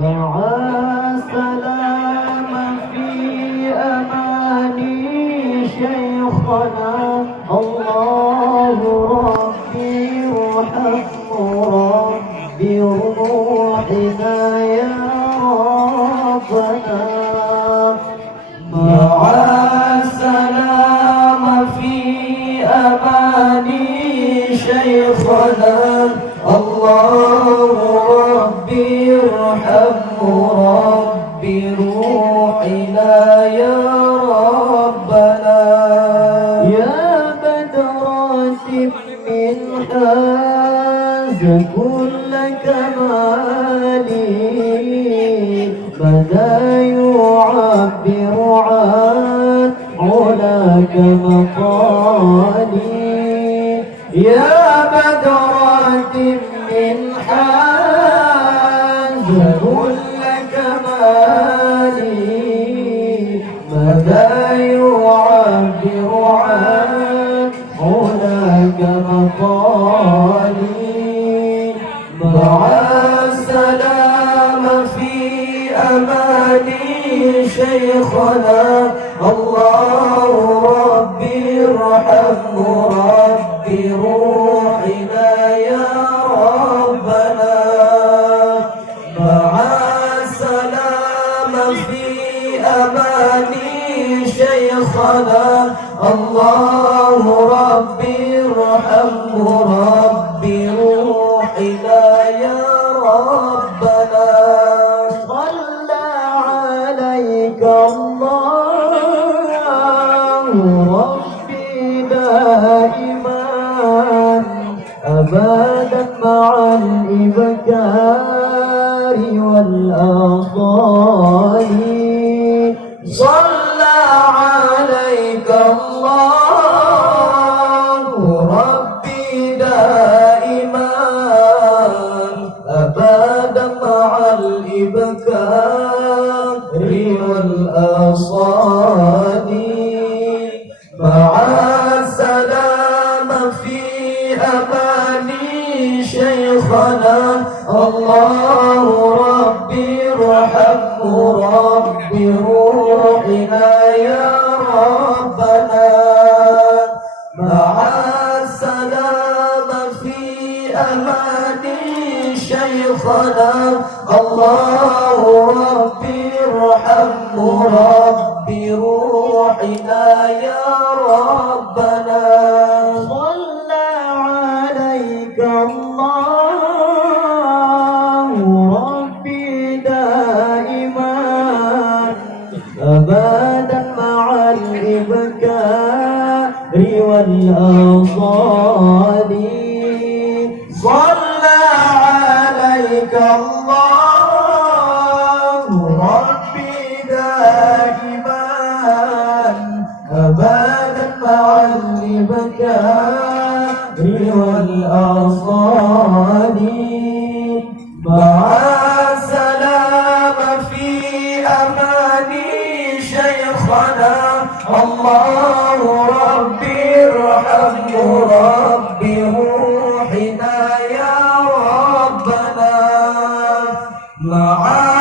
مع السلامة في أماني شيخنا الله ربي ارحمه ربي روحنا يا ربنا مع السلامة في أماني شيخنا الله ربي ارحمه ربي روحنا يا ربنا يا بدرات من حاز كل كمالي بدا يعبر عن علاك مقالي يا بدرات من حاز كل كمالي بدا يعبر عن علاك مقالي مع السلامة في أماني شيخنا الله ربي ارحمه ربي روحنا يا ربنا مع السلامة في أماني شيخنا الله ربي ارحمه ربي روحنا يا ربنا صلى عليك الله ربي دائما أبدا مع الإبكار والآصال صلى عليك الله ربي دائما أبدا مع الإبكار والآصال مع السلامة في أماني شيخنا الله ربي ارحمه ربي روحنا يا ربنا مع السلامة في أماني شيخنا الله ربي ارحمه ربي روحنا يا ربنا صلى عليك الله ربي دائما أبدا مع الإبكار والآصال صلى عليك الله ربي دائما أبدا مع الإبكار والآصال مع السلامة في أماني شيخنا الله ربي ارحمه ربي روحنا يا ربنا مع